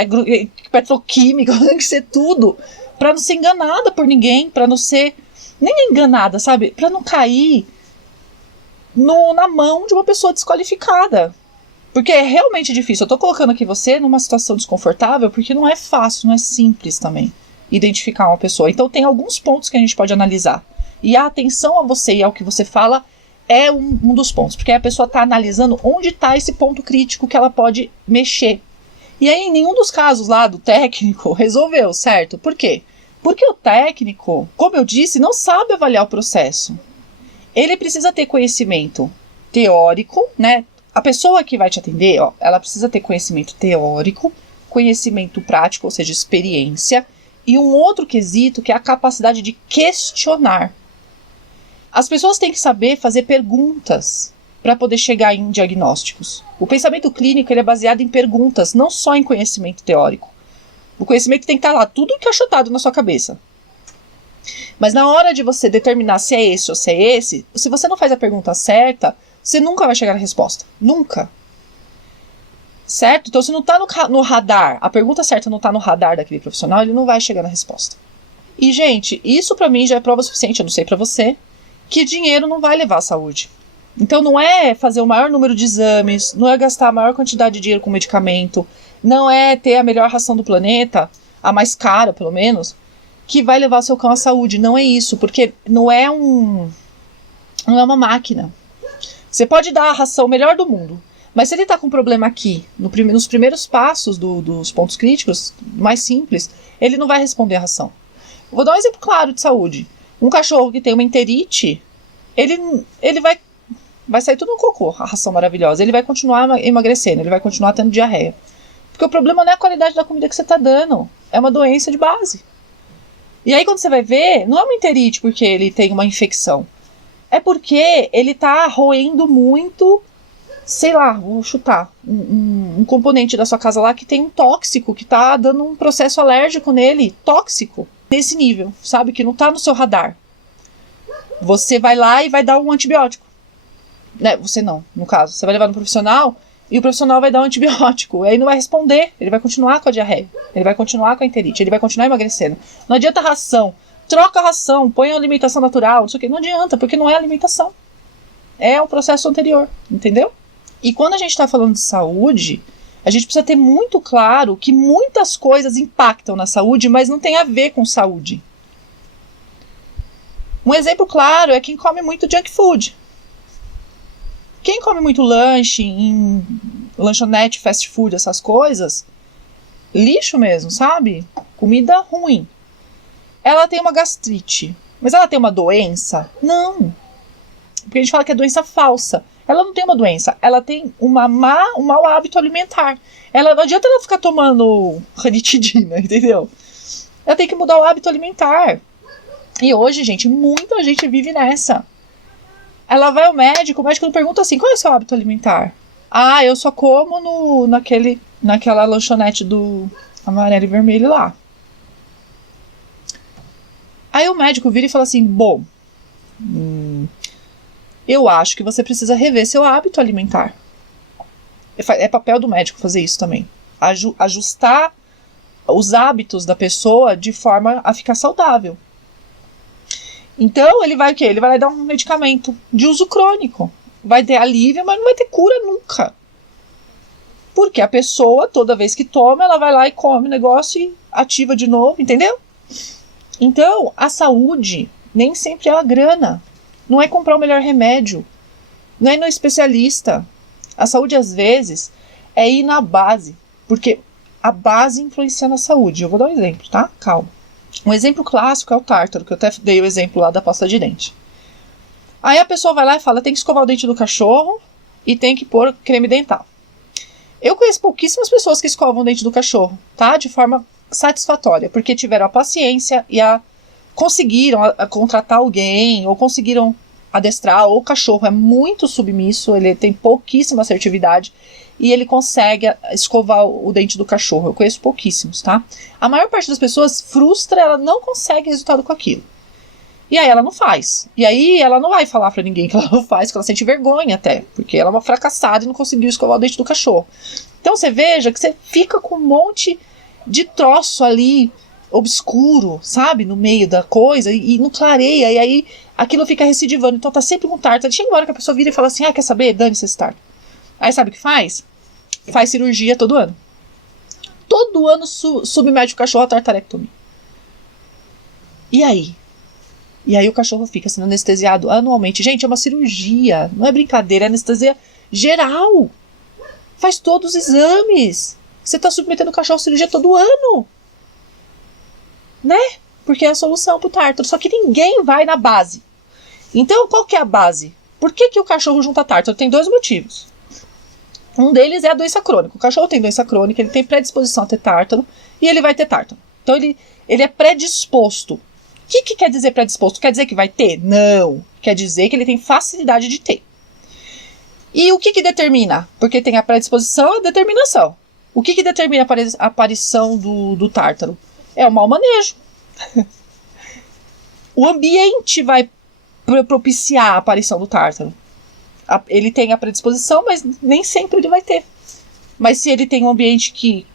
petroquímica, eu tenho que ser tudo, pra não ser enganada por ninguém, pra não ser nem enganada, sabe? Pra não cair na mão de uma pessoa desqualificada. Porque é realmente difícil. Eu tô colocando aqui você numa situação desconfortável porque não é fácil, não é simples também identificar uma pessoa. Então tem alguns pontos que a gente pode analisar. E a atenção a você e ao que você fala é um dos pontos. Porque a pessoa está analisando onde está esse ponto crítico que ela pode mexer. E aí, em nenhum dos casos lá do técnico resolveu, certo? Por quê? Porque o técnico, como eu disse, não sabe avaliar o processo. Ele precisa ter conhecimento teórico, né? A pessoa que vai te atender, ó, ela precisa ter conhecimento teórico, conhecimento prático, ou seja, experiência, e um outro quesito que é a capacidade de questionar. As pessoas têm que saber fazer perguntas para poder chegar em diagnósticos. O pensamento clínico ele é baseado em perguntas, não só em conhecimento teórico. O conhecimento tem que estar lá, tudo encaixotado na sua cabeça. Mas na hora de você determinar se é esse ou se é esse, se você não faz a pergunta certa, você nunca vai chegar na resposta. Nunca. Certo? Então se não está no radar, a pergunta certa não está no radar daquele profissional, ele não vai chegar na resposta. E gente, isso para mim já é prova suficiente, eu não sei para você, que dinheiro não vai levar à saúde. Então não é fazer o maior número de exames, não é gastar a maior quantidade de dinheiro com medicamento, não é ter a melhor ração do planeta, a mais cara pelo menos, que vai levar o seu cão à saúde. Não é isso, porque não é uma máquina. Você pode dar a ração melhor do mundo, mas se ele está com um problema aqui, nos primeiros passos dos pontos críticos, mais simples, ele não vai responder a ração. Vou dar um exemplo claro de saúde. Um cachorro que tem uma enterite, ele vai sair tudo no cocô, a ração maravilhosa. Ele vai continuar emagrecendo, ele vai continuar tendo diarreia. Porque o problema não é a qualidade da comida que você está dando, é uma doença de base. E aí quando você vai ver, não é uma enterite porque ele tem uma infecção. É porque ele está roendo muito, sei lá, vou chutar, um componente da sua casa lá que tem um tóxico, que está dando um processo alérgico nele, tóxico, nesse nível, sabe? Que não está no seu radar. Você vai lá e vai dar um antibiótico. Né? Você não, no caso. Você vai levar no profissional e o profissional vai dar um antibiótico. E aí não vai responder. Ele vai continuar com a diarreia. Ele vai continuar com a enterite. Ele vai continuar emagrecendo. Não adianta ração. Troca a ração. Põe a alimentação natural. Não sei o quê. Não adianta, porque não é alimentação. É um processo anterior. Entendeu? E quando a gente está falando de saúde, a gente precisa ter muito claro que muitas coisas impactam na saúde, mas não tem a ver com saúde. Um exemplo claro é quem come muito junk food. Quem come muito lanche em lanchonete, fast food, essas coisas, lixo mesmo, sabe? Comida ruim. Ela tem uma gastrite, mas ela tem uma doença? Não. Porque a gente fala que é doença falsa. Ela não tem uma doença, ela tem um mau hábito alimentar. Não adianta ela ficar tomando ranitidina, entendeu? Ela tem que mudar o hábito alimentar. E hoje, gente, muita gente vive nessa. Ela vai ao médico, o médico não pergunta assim, qual é o seu hábito alimentar? Ah, eu só como naquela lanchonete do amarelo e vermelho lá. Aí o médico vira e fala assim, bom, eu acho que você precisa rever seu hábito alimentar. É papel do médico fazer isso também. Ajustar os hábitos da pessoa de forma a ficar saudável. Então, ele vai o quê? Ele vai lá dar um medicamento de uso crônico. Vai ter alívio, mas não vai ter cura nunca. Porque a pessoa, toda vez que toma, ela vai lá e come o negócio e ativa de novo, entendeu? Então, a saúde nem sempre é a grana. Não é comprar o melhor remédio. Não é ir no especialista. A saúde, às vezes, é ir na base. Porque a base influencia na saúde. Eu vou dar um exemplo, tá? Calma. Um exemplo clássico é o tártaro, que eu até dei o exemplo lá da pasta de dente. Aí a pessoa vai lá e fala, tem que escovar o dente do cachorro e tem que pôr creme dental. Eu conheço pouquíssimas pessoas que escovam o dente do cachorro, tá? De forma satisfatória, porque tiveram a paciência e conseguiram contratar alguém, ou conseguiram adestrar, ou o cachorro é muito submisso, ele tem pouquíssima assertividade, e ele consegue escovar o dente do cachorro. Eu conheço pouquíssimos, tá? A maior parte das pessoas frustra, ela não consegue resultado com aquilo. E aí ela não faz. E aí ela não vai falar pra ninguém que ela não faz, que ela sente vergonha até, porque ela é uma fracassada e não conseguiu escovar o dente do cachorro. Então você veja que você fica com um monte de troço ali, obscuro, sabe? No meio da coisa, e não clareia, e aí aquilo fica recidivando. Então tá sempre com tártaro. Chega uma hora que a pessoa vira e fala assim, quer saber? Dane-se esse tártaro. Aí sabe o que faz? faz cirurgia todo ano. Todo ano submete o cachorro a tartarectomia. E aí? E aí o cachorro fica sendo anestesiado anualmente. Gente, é uma cirurgia, não é brincadeira, é anestesia geral. Faz todos os exames. Você está submetendo o cachorro a cirurgia todo ano. Né? Porque é a solução pro tártaro. Só que ninguém vai na base. Então, qual que é a base? Por que o cachorro junta tártaro? Tem 2 motivos. Um deles é a doença crônica. O cachorro tem doença crônica, ele tem predisposição a ter tártaro e ele vai ter tártaro. Então, ele é predisposto. O que quer dizer predisposto? Quer dizer que vai ter? Não. Quer dizer que ele tem facilidade de ter. E o que determina? Porque tem a predisposição e a determinação. O que determina a aparição do tártaro? É o mau manejo. O ambiente vai propiciar a aparição do tártaro. Ele tem a predisposição, mas nem sempre ele vai ter. Mas se ele tem um ambiente que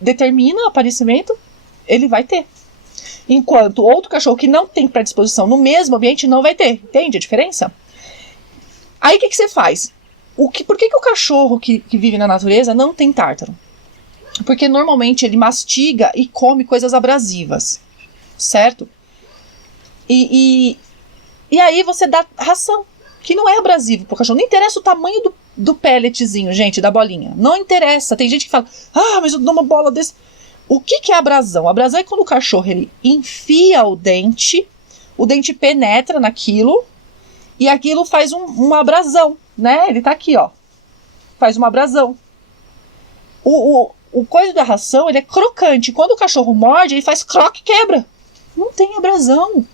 determina o aparecimento, ele vai ter. Enquanto outro cachorro que não tem predisposição no mesmo ambiente não vai ter. Entende a diferença? Aí o que você faz? Por que o cachorro que vive na natureza não tem tártaro? Porque normalmente ele mastiga e come coisas abrasivas. Certo? E aí você dá ração, que não é abrasivo pro cachorro. Não interessa o tamanho do pelletzinho, gente, da bolinha. Não interessa. Tem gente que fala, mas eu dou uma bola desse. O que é abrasão? Abrasão é quando o cachorro ele enfia o dente penetra naquilo e aquilo faz uma abrasão, né? Ele tá aqui, ó. Faz uma abrasão. O coisa da ração, ele é crocante. Quando o cachorro morde, ele faz croque e quebra. Não tem abrasão.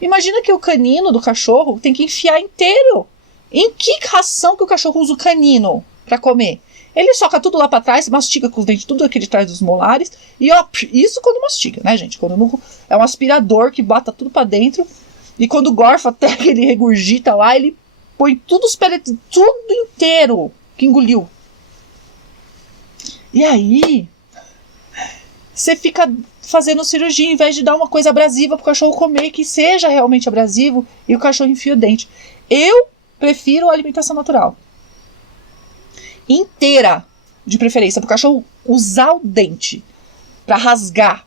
Imagina que o canino do cachorro tem que enfiar inteiro. Em que ração que o cachorro usa o canino para comer? Ele soca tudo lá para trás, mastiga com os dentes, tudo aqui de trás dos molares. E ó, isso quando mastiga, né, gente? Quando não, é um aspirador que bota tudo para dentro. E quando gorfa até que ele regurgita lá, ele põe tudo os pellets, tudo inteiro que engoliu. E aí, você fica fazendo cirurgia em vez de dar uma coisa abrasiva pro cachorro comer, que seja realmente abrasivo, e o cachorro enfia o dente. Eu prefiro a alimentação natural. Inteira, de preferência, pro cachorro usar o dente para rasgar.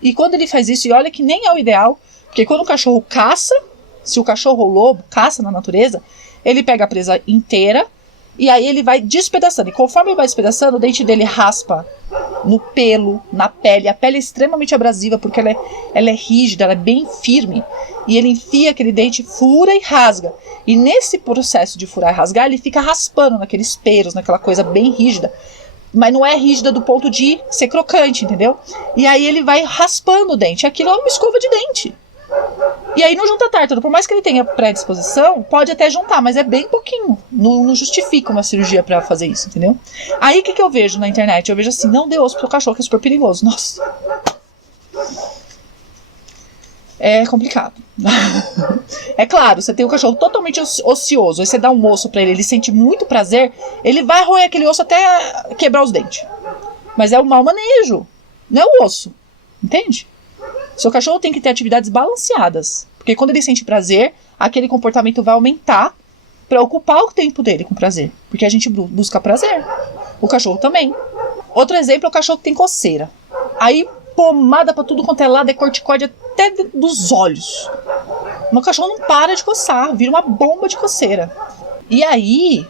E quando ele faz isso, e olha que nem é o ideal, porque quando o cachorro caça, se o cachorro ou lobo caça na natureza, ele pega a presa inteira, e aí ele vai despedaçando. E conforme ele vai despedaçando, o dente dele raspa no pelo, na pele. A pele é extremamente abrasiva, porque ela é rígida, ela é bem firme. E ele enfia aquele dente, fura e rasga. E nesse processo de furar e rasgar, ele fica raspando naqueles pelos, naquela coisa bem rígida. Mas não é rígida do ponto de ser crocante, entendeu? E aí ele vai raspando o dente. Aquilo é uma escova de dente. E aí não junta tártaro. Por mais que ele tenha predisposição, pode até juntar, mas é bem pouquinho. Não justifica uma cirurgia pra fazer isso, entendeu? Aí o que eu vejo na internet? Eu vejo assim, não dê osso pro cachorro, que é super perigoso. Nossa. É complicado. É claro, você tem um cachorro totalmente ocioso, aí você dá um osso pra ele, ele sente muito prazer, ele vai roer aquele osso até quebrar os dentes. Mas é o mau manejo, não é o osso. Entende? Seu cachorro tem que ter atividades balanceadas, porque quando ele sente prazer, aquele comportamento vai aumentar para ocupar o tempo dele com prazer, porque a gente busca prazer. O cachorro também. Outro exemplo é o cachorro que tem coceira. Aí pomada para tudo quanto é lado, é corticóide até dos olhos. O cachorro não para de coçar, vira uma bomba de coceira. E aí,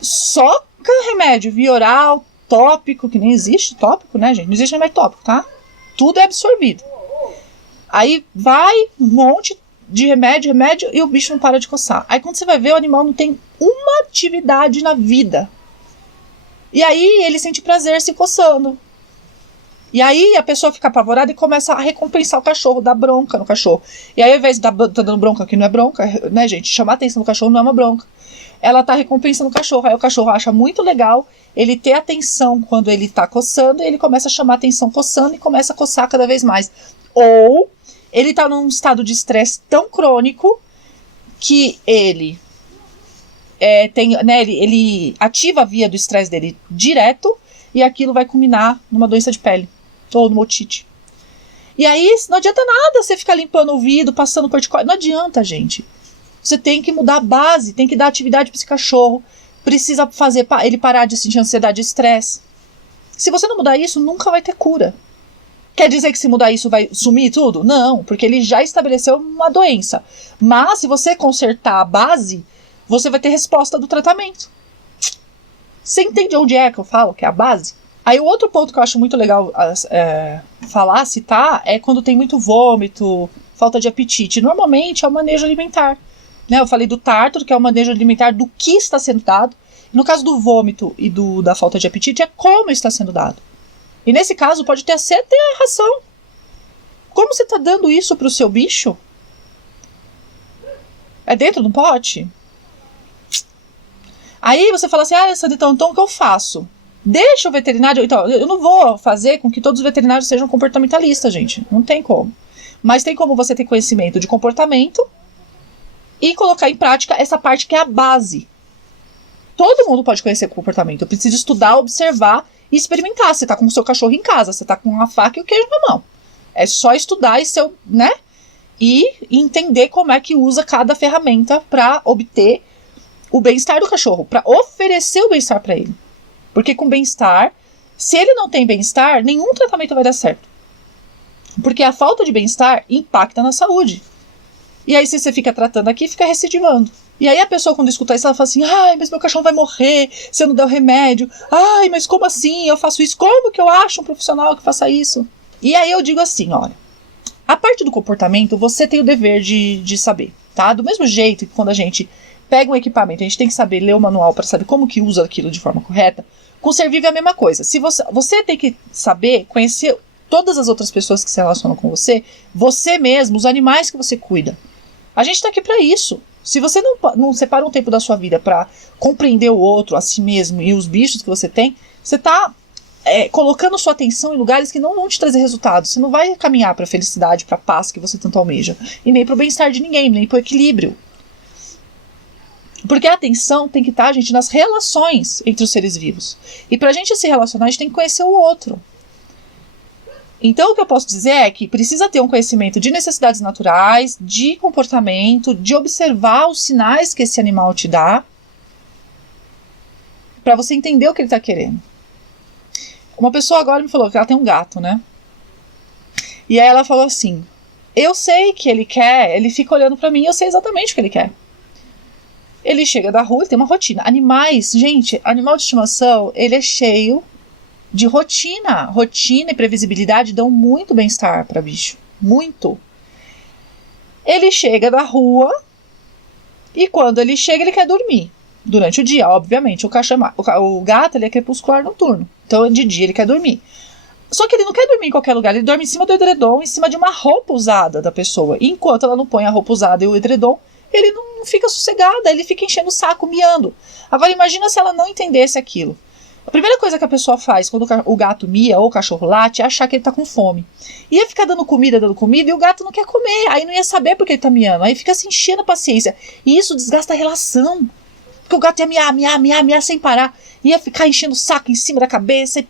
soca remédio via oral, tópico, que nem existe tópico, né, gente? Não existe remédio tópico, tá? Tudo é absorvido. Aí vai um monte de remédio, e o bicho não para de coçar. Aí quando você vai ver, o animal não tem uma atividade na vida. E aí ele sente prazer se coçando. E aí a pessoa fica apavorada e começa a recompensar o cachorro, dar bronca no cachorro. E aí ao invés de tá dando bronca, que não é bronca, né, gente? Chamar a atenção do cachorro não é uma bronca. Ela tá recompensando o cachorro. Aí o cachorro acha muito legal ele ter atenção quando ele tá coçando, e ele começa a chamar a atenção coçando e começa a coçar cada vez mais. Ou ele tá num estado de estresse tão crônico que ele ele ativa a via do estresse dele direto, e aquilo vai culminar numa doença de pele ou numa otite. E aí não adianta nada você ficar limpando o ouvido, passando corticóide. Não adianta, gente. Você tem que mudar a base, tem que dar atividade para esse cachorro, precisa fazer ele parar de sentir ansiedade e estresse. Se você não mudar isso, nunca vai ter cura. Quer dizer que se mudar isso vai sumir tudo? Não, porque ele já estabeleceu uma doença. Mas se você consertar a base, você vai ter resposta do tratamento. Você entende onde é que eu falo, que é a base? Aí o outro ponto que eu acho muito legal citar, é quando tem muito vômito, falta de apetite. Normalmente é o manejo alimentar. Né? Eu falei do tártaro, que é o manejo alimentar do que está sendo dado. No caso do vômito e da falta de apetite, é como está sendo dado. E nesse caso pode ter até a ração. Como você está dando isso para o seu bicho? É dentro de um pote? Aí você fala assim, Alessandra, então o que eu faço? Deixa o veterinário... Então, eu não vou fazer com que todos os veterinários sejam comportamentalistas, gente. Não tem como. Mas tem como você ter conhecimento de comportamento e colocar em prática essa parte que é a base. Todo mundo pode conhecer comportamento. Eu preciso estudar, observar e experimentar. Você tá com o seu cachorro em casa, você tá com uma faca e o queijo na mão. É só estudar e entender como é que usa cada ferramenta para obter o bem-estar do cachorro, para oferecer o bem-estar para ele. Porque com bem-estar, se ele não tem bem-estar, nenhum tratamento vai dar certo. Porque a falta de bem-estar impacta na saúde. E aí se você fica tratando aqui, fica recidivando. E aí a pessoa quando escuta isso, ela fala assim, mas meu cachorro vai morrer se eu não der o remédio. Mas como assim? Eu faço isso? Como que eu acho um profissional que faça isso? E aí eu digo assim, olha, a parte do comportamento, você tem o dever de saber, tá? Do mesmo jeito que quando a gente pega um equipamento, a gente tem que saber ler o manual para saber como que usa aquilo de forma correta, com o ser vivo é a mesma coisa. Se você tem que saber, conhecer todas as outras pessoas que se relacionam com você mesmo, os animais que você cuida. A gente está aqui para isso. Se você não separa um tempo da sua vida para compreender o outro, a si mesmo e os bichos que você tem, você está colocando sua atenção em lugares que não vão te trazer resultados. Você não vai caminhar para a felicidade, para a paz que você tanto almeja. E nem para o bem-estar de ninguém, nem para o equilíbrio. Porque a atenção tem que estar, gente, nas relações entre os seres vivos. E para a gente se relacionar, a gente tem que conhecer o outro. Então, o que eu posso dizer é que precisa ter um conhecimento de necessidades naturais, de comportamento, de observar os sinais que esse animal te dá, para você entender o que ele está querendo. Uma pessoa agora me falou que ela tem um gato, né? E aí ela falou assim, eu sei que ele quer, ele fica olhando para mim, eu sei exatamente o que ele quer. Ele chega da rua, ele tem uma rotina. Animais, gente, animal de estimação, ele é cheio de rotina. Rotina e previsibilidade dão muito bem-estar para bicho. Muito. Ele chega da rua e quando ele chega, ele quer dormir. Durante o dia, obviamente. O gato ele é crepuscular noturno. Então, de dia, ele quer dormir. Só que ele não quer dormir em qualquer lugar. Ele dorme em cima do edredom, em cima de uma roupa usada da pessoa. E enquanto ela não põe a roupa usada e o edredom, ele não fica sossegada. Ele fica enchendo o saco, miando. Agora, imagina se ela não entendesse aquilo. A primeira coisa que a pessoa faz quando o gato mia ou o cachorro late é achar que ele tá com fome. Ia ficar dando comida e o gato não quer comer. Aí não ia saber porque ele tá miando. Aí fica se enchendo a paciência. E isso desgasta a relação. Porque o gato ia miar sem parar. Ia ficar enchendo o saco em cima da cabeça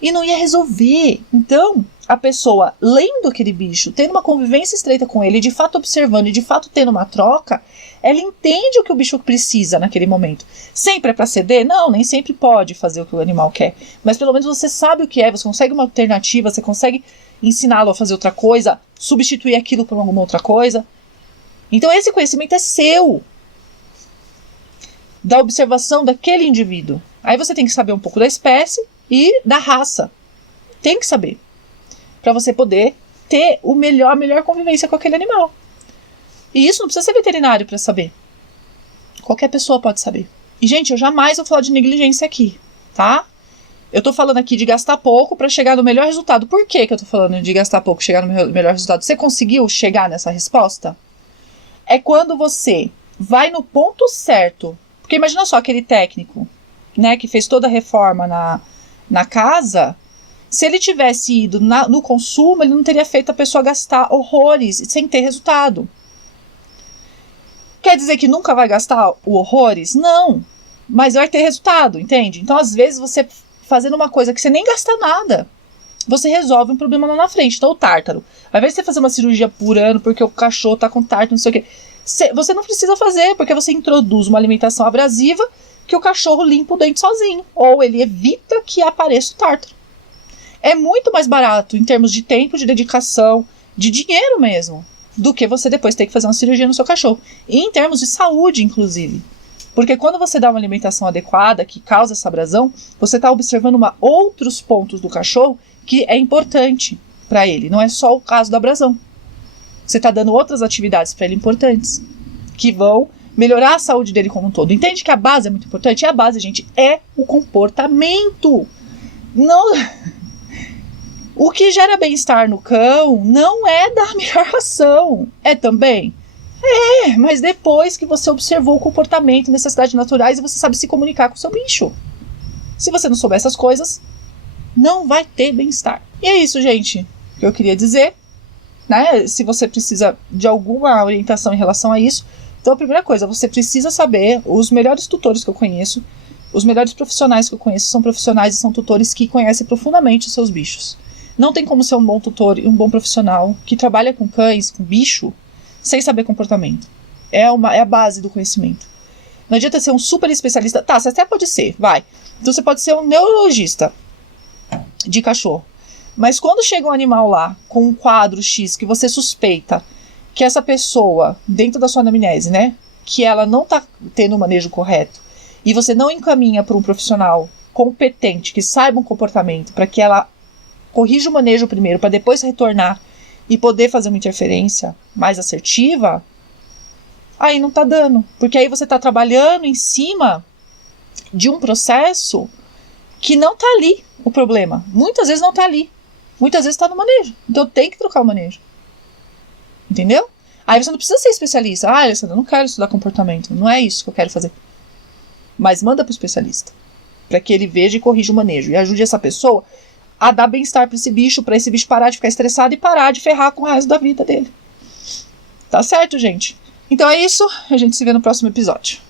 e não ia resolver. Então, a pessoa lendo aquele bicho, tendo uma convivência estreita com ele, de fato observando e de fato tendo uma troca, ela entende o que o bicho precisa naquele momento. Sempre é para ceder? Não, nem sempre pode fazer o que o animal quer. Mas pelo menos você sabe o que é, você consegue uma alternativa, você consegue ensiná-lo a fazer outra coisa, substituir aquilo por alguma outra coisa. Então esse conhecimento é seu. Da observação daquele indivíduo. Aí você tem que saber um pouco da espécie e da raça. Tem que saber. Para você poder ter a melhor convivência com aquele animal. E isso não precisa ser veterinário para saber. Qualquer pessoa pode saber. E, gente, eu jamais vou falar de negligência aqui, tá? Eu tô falando aqui de gastar pouco para chegar no melhor resultado. Por que eu tô falando de gastar pouco e chegar no melhor resultado? Você conseguiu chegar nessa resposta? É quando você vai no ponto certo. Porque imagina só aquele técnico, né, que fez toda a reforma na casa. Se ele tivesse ido no consumo, ele não teria feito a pessoa gastar horrores sem ter resultado. Quer dizer que nunca vai gastar horrores? Não, mas vai ter resultado, entende? Então, às vezes, você fazendo uma coisa que você nem gasta nada, você resolve um problema lá na frente. Então, o tártaro. Ao invés de você fazer uma cirurgia por ano, porque o cachorro tá com tártaro, não sei o quê, você não precisa fazer, porque você introduz uma alimentação abrasiva que o cachorro limpa o dente sozinho, ou ele evita que apareça o tártaro. É muito mais barato em termos de tempo, de dedicação, de dinheiro mesmo, do que você depois ter que fazer uma cirurgia no seu cachorro. E em termos de saúde, inclusive. Porque quando você dá uma alimentação adequada, que causa essa abrasão, você está observando outros pontos do cachorro que é importante para ele. Não é só o caso da abrasão. Você está dando outras atividades para ele importantes, que vão melhorar a saúde dele como um todo. Entende que a base é muito importante? E a base, gente, é o comportamento. Não... O que gera bem-estar no cão não é dar a melhor ração. É também? É, mas depois que você observou o comportamento, necessidades naturais e você sabe se comunicar com o seu bicho. Se você não souber essas coisas, não vai ter bem-estar. E é isso, gente, que eu queria dizer. Né? Se você precisa de alguma orientação em relação a isso, então a primeira coisa, você precisa saber, os melhores tutores que eu conheço, os melhores profissionais que eu conheço são profissionais e são tutores que conhecem profundamente os seus bichos. Não tem como ser um bom tutor e um bom profissional que trabalha com cães, com bicho, sem saber comportamento. É a base do conhecimento. Não adianta ser um super especialista. Tá, você até pode ser, vai. Então você pode ser um neurologista de cachorro. Mas quando chega um animal lá com um quadro X que você suspeita que essa pessoa, dentro da sua anamnese, né, que ela não está tendo o manejo correto, e você não encaminha para um profissional competente que saiba um comportamento para que ela corrija o manejo primeiro para depois retornar e poder fazer uma interferência mais assertiva, aí não está dando. Porque aí você está trabalhando em cima de um processo que não está ali o problema. Muitas vezes não está ali. Muitas vezes está no manejo. Então tem que trocar o manejo. Entendeu? Aí você não precisa ser especialista. Ah, Alessandra, eu não quero estudar comportamento. Não é isso que eu quero fazer. Mas manda para o especialista. Para que ele veja e corrija o manejo. E ajude essa pessoa a dar bem-estar para esse bicho parar de ficar estressado e parar de ferrar com o resto da vida dele. Tá certo, gente? Então é isso. A gente se vê no próximo episódio.